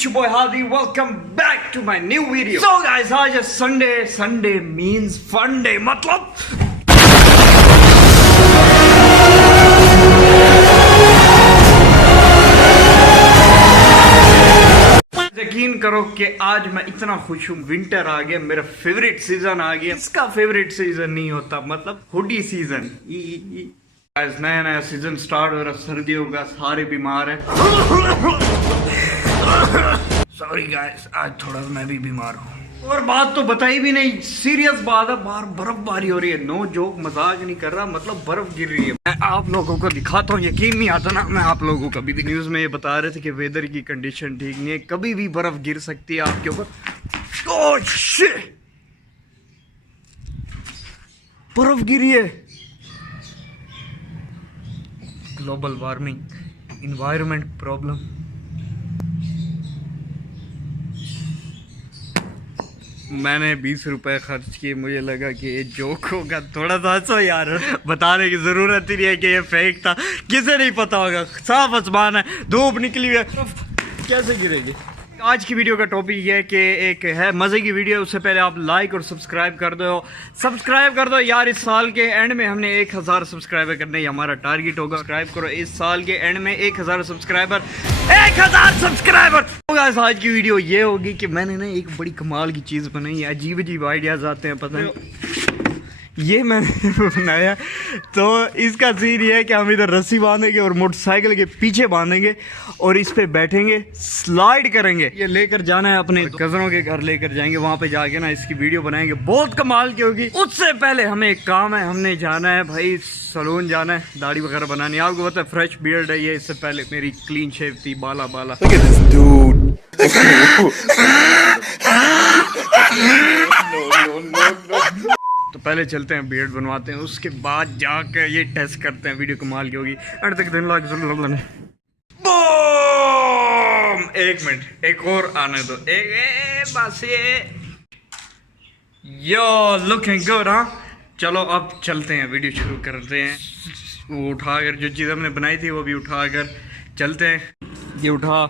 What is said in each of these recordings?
it's your boy Hadi. Welcome back to my new video. So guys, आज है Sunday. Sunday means fun day. मतलब यकीन करो कि आज मैं इतना खुश हूँ। विंटर आ गया, मेरा फेवरेट सीजन आ गया। इसका फेवरेट सीजन नहीं होता, मतलब हुडी सीजन। नया नया सीजन स्टार्ट हो रहा, सर्दियों का, सारे बीमार हैं। सॉरी गाइस, आज थोड़ा मैं भी बीमार हूँ। और बात तो बताई भी नहीं, सीरियस बात है। बाहर बर्फबारी हो रही है, नो जोक, मजाक नहीं कर रहा, मतलब बर्फ गिर रही है। मैं आप लोगों को दिखाता हूँ, यकीन नहीं आता ना। मैं आप लोगों को कभी भी न्यूज में ये बता रहे थे कि वेदर की कंडीशन ठीक नहीं है, कभी भी बर्फ गिर सकती है आपके ऊपर। ओह शिट, बर्फ गिरी है। Global warming, environment problem. मैंने 20 रुपए खर्च किए, मुझे लगा कि ये जोक होगा। थोड़ा सा हंसो यार, बताने की जरूरत ही नहीं है कि ये फेक था। किसे नहीं पता होगा, साफ आसमान है, धूप निकली हुई है, कैसे गिरेगी। आज की वीडियो का टॉपिक ये है कि एक है मज़े की वीडियो। उससे पहले आप लाइक और सब्सक्राइब कर दो। सब्सक्राइब कर दो यार, इस साल के एंड में हमने 1000 सब्सक्राइबर करने, ही हमारा टारगेट होगा। सब्सक्राइब करो, इस साल के एंड में 1000 सब्सक्राइबर। 1000 सब्सक्राइबर। आज की वीडियो ये होगी कि मैंने ना एक बड़ी कमाल की चीज़ बनाई है। अजीब अजीब आइडियाज़ आते हैं, पता नहीं ये मैंने बनाया। तो इसका सीन ये है कि हम इधर रस्सी बांधेंगे और मोटरसाइकिल के पीछे बांधेंगे और इस पे बैठेंगे, स्लाइड करेंगे। ये लेकर जाना है अपने कजनों के घर, लेकर जाएंगे, वहां पे जाके ना इसकी वीडियो बनाएंगे, बहुत कमाल की होगी। उससे पहले हमें एक काम है, हमने जाना है भाई सलून जाना है, दाढ़ी वगैरह बनानी है। आपको पता है फ्रेश बियर्ड है ये, इससे पहले मेरी क्लीन शेव थी, बाला बाला। तो पहले चलते हैं बियर्ड बनवाते हैं, उसके बाद जाकर ये टेस्ट करते हैं। वीडियो कमाल की होगी, अंत तक दिन लाग जरूर लेने। बूम! एक मिनट, एक और आने दो, बस ये। यो लुकिंग गुड। हाँ चलो अब चलते हैं, वीडियो शुरू करते हैं। वो उठाकर जो चीज़ हमने बनाई थी वो भी उठाकर चलते हैं। ये उठा,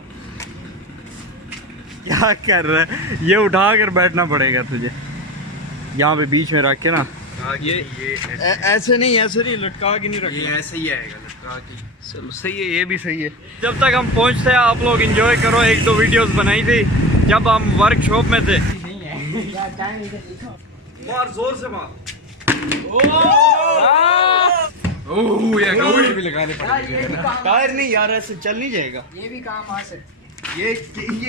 क्या कर रहा है? ये उठाकर बैठना पड़ेगा तुझे, यहाँ पे बीच में रख के ना। ये ऐसे नहीं लटका के नहीं रख, ये ऐसे ही आएगा लटका के। चलो सही है, ये भी सही है। जब तक हम पहुँचते हैं आप लोग एंजॉय करो। 1-2 वीडियोस बनाई थी जब हम वर्कशॉप में थे। मार जोर से मार। ये भी लगाने पड़ेंगे। टायर नहीं यार, ऐसे चल नहीं जाएगा। ये भी काम आ सकता। ये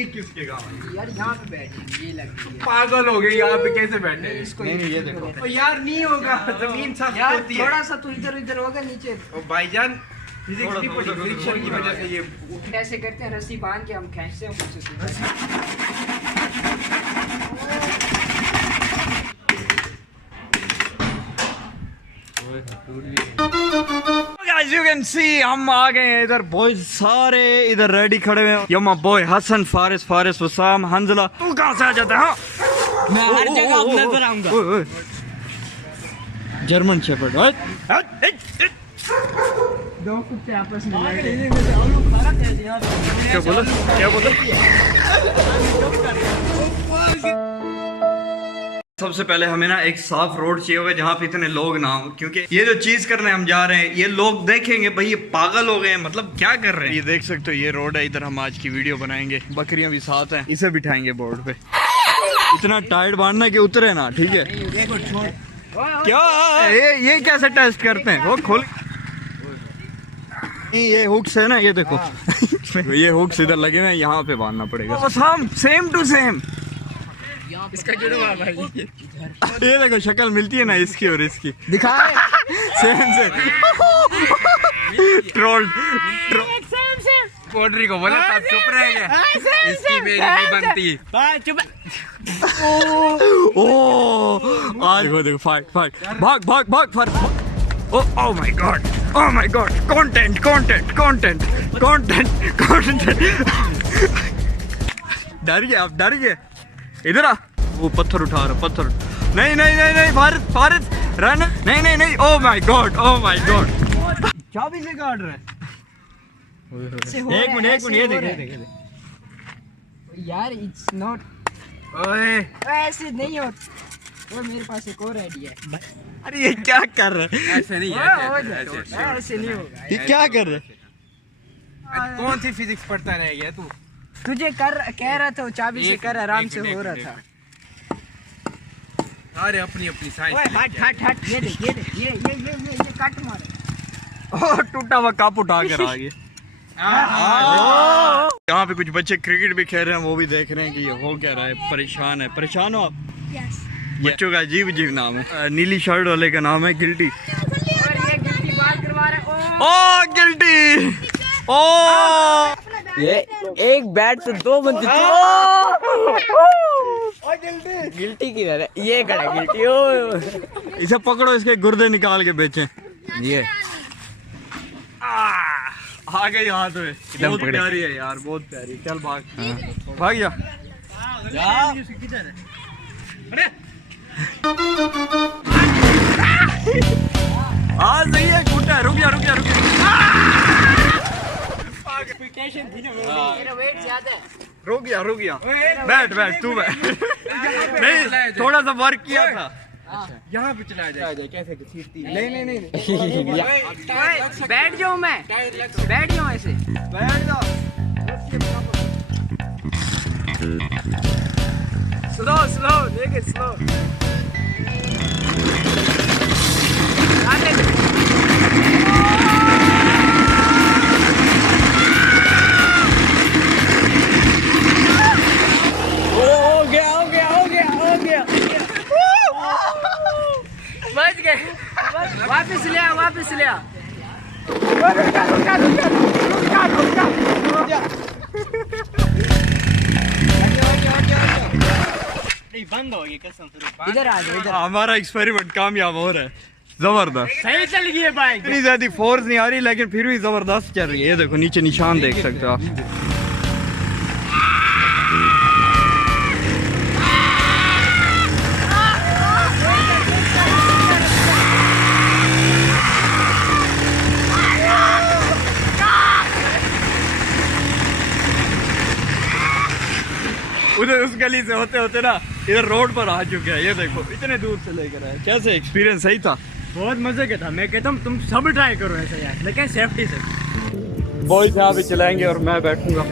किसके काम है यार? यहाँ पे बैठे, ये लग पागल हो गए, यहाँ पे कैसे बैठे इसको? नहीं ये देखो तो यार, नहीं होगा, जमीन सख्त होती है। थोड़ा सा तो इधर होगा नीचे। ओ भाईजान, फिजिक्स की फ्रिक्शन की वजह से ये ऐसे करते हैं। रस्सी बांध के हम खींचते हैं As you can see, हम आ गए हैं इधर। बॉयज सारे इधर रेडी खड़े हुए हैं। Yo my boy Hasan, Faris, Wasam, Hanzala. तू कहाँ से आ जाता है? हाँ मैं हर जगह अब नजर आऊंगा। German shepherd. दो कुत्ते आपस में लड़ रहे हैं। क्या बोला? सबसे पहले हमें ना एक साफ रोड चाहिए होगा जहाँ पे इतने लोग ना हो, क्योंकि ये जो चीज करने हम जा रहे हैं ये लोग देखेंगे भाई ये पागल हो गए हैं, मतलब क्या कर रहे हैं। ये देख सकते हो, ये रोड है, इधर हम आज की वीडियो बनाएंगे। बकरियां भी साथ हैं, इसे बिठाएंगे बोर्ड पे। इतना टाइट बांधना कि उतरे ना, ठीक है? क्या ये कैसे टेस्ट करते हैं? वो खोल, ये हुक्स है ना, ये देखो। ये हुक्स इधर लगे हुए हैं, यहाँ पे बांधना पड़ेगा। सेम टू सेम इसका भाई। ये देखो शक्ल मिलती है ना इसकी और इसकी, दिखा सेम ट्रोल। पोट्री को बोला था चुप रहेगा, इसकी मेरी नहीं बनती। देखो फाइट, भाग। Oh my God, content. डर गया। इधर आ, वो पत्थर उठा रहा, पत्थर। नहीं फारिस रन। नहीं। Oh my God. चाबी से काट रहा है। एक मिनट, ये देख। यार इट्स नॉट। ओए ऐसे नहीं होता। वो मेरे पास एक और आइडिया है। अरे ये क्या कर रहे हैं? ऐसे नहीं ऐसे नहीं होगा। ये क्या कर रहे हैं? कौन सी फिजिक्स पढ़ता रह गया तू? तुझे कह रहा था वो चाबी से कर, आराम से हो रहा था। अरे अपनी अपनी साइज। ओए हट ये देख ये कट मारे। ओह टूटा हुआ कप उठा कर आ गया। यहाँ पे कुछ बच्चे क्रिकेट भी खेल रहे हैं, वो भी देख रहे हैं कि ये हो क्या रहा है। परेशान हो आप? बच्चों का अजीब नाम है। नीली शर्ट वाले का नाम है गिल्टी। और ये गिल्टी बात करवा रहा है। ओ गिल्टी, ओ ये एक बैट से 2 बंदे। गिल्टी की है ये खड़ा गिल्टी। ओ इसे पकड़ो, इसके गुर्दे निकाल के बेचें। ये आ गई हाथ में। बहुत प्यारी है यार, बहुत प्यारी। चल भाग भाग जा। हाँ सही है, घूटा है। रुक जा। मेरा वेट ज्यादा है। रुक गया। बैठ तू बैठ। नहीं थोड़ा सा वर्क किया था। यहाँ पे चला जाए कैसे खींचती है? नहीं बैठ जाऊँ मैं? बैठ जाऊँ ऐसे? बैठ जा। स्लो देख स्लो। बच गए। वापस ले आ। नहीं बंद हो गई कसम से। इधर आ जाओ इधर। हमारा एक्सपेरिमेंट कामयाब हो रहा है। जबरदस्त। सही चल गई है बाइक। इतनी ज्यादा फोर्स नहीं आ रही, लेकिन फिर भी जबरदस्त चल रही है। ये देखो नीचे निशान देख सकते हो आप। उधर उस गली से होते ना इधर रोड पर आ चुके हैं। ये देखो इतने दूर से लेकर आए। कैसे एक्सपीरियंस सही था? बहुत मजे का था। मैं कहता हूँ तुम सब ट्राई करो ऐसा यार, लेकिन सेफ्टी से। बॉयज यहाँ पे चलाएंगे और मैं बैठूंगा।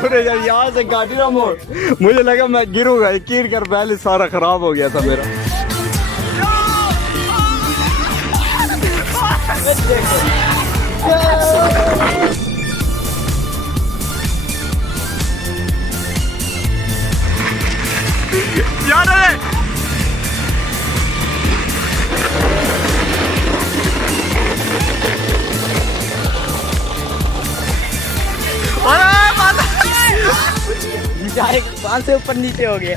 अरे यार यहाँ से गाड़ी ना मोड़, मुझे लगा मैं गिरूंगा। गिर कर पहले सारा खराब हो गया था मेरा। यार बेचारे 5 से ऊपर नीचे हो गए।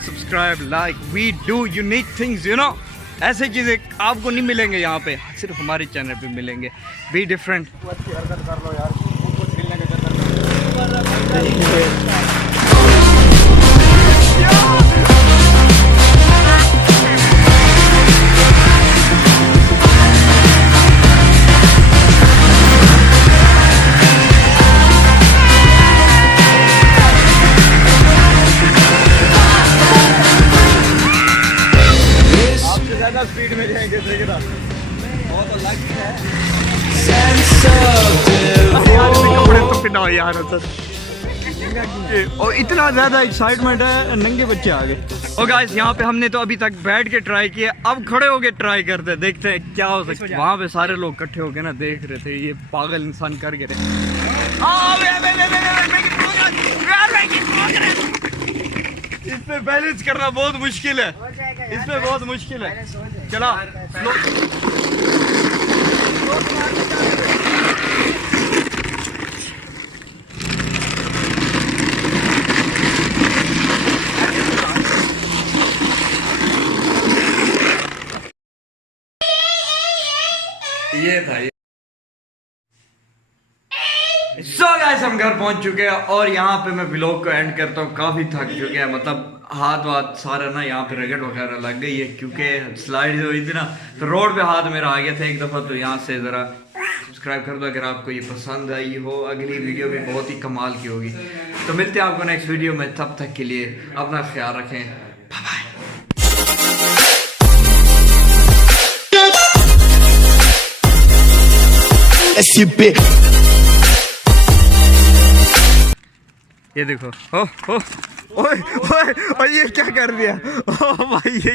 Subscribe, like, we do unique things, you know. ऐसे चीजें आपको नहीं मिलेंगे यहाँ पे, सिर्फ हमारे चैनल पे मिलेंगे। Be different. स्पीड में जाएंगे देखना। बहुत अलग है कपड़े तो पिनाओ यार। और इतना ज्यादा एक्साइटमेंट है, नंगे बच्चे आ गए। और गाइस यहाँ पे हमने तो अभी तक बैठ के ट्राई किया, अब खड़े होके ट्राई करते हैं, देखते हैं क्या हो सकता है। वहाँ पे सारे लोग इकट्ठे होके ना देख रहे थे ये पागल इंसान कर गिरे। इसमें बैलेंस करना बहुत मुश्किल है। इसमें बहुत मुश्किल है। चला ये था ये। सो गाइस हम घर पहुंच चुके हैं और यहाँ पे मैं व्लॉग को एंड करता हूँ। काफ़ी थक चुके हैं, मतलब हाथ वाथ सारा ना यहाँ पे रगड़ वगैरह लग गई है क्योंकि स्लाइड हुई थी ना, तो रोड पे हाथ मेरा आ गया था एक दफ़ा। तो यहाँ से ज़रा सब्सक्राइब कर दो अगर आपको ये पसंद आई हो। अगली वीडियो भी बहुत ही कमाल की होगी। तो मिलते हैं आपको नेक्स्ट वीडियो में, तब तक के लिए अपना ख्याल रखें। Bye bye. ये देखो, ओ ओए ओए ओए ये क्या कर दिया? ओ भाई ये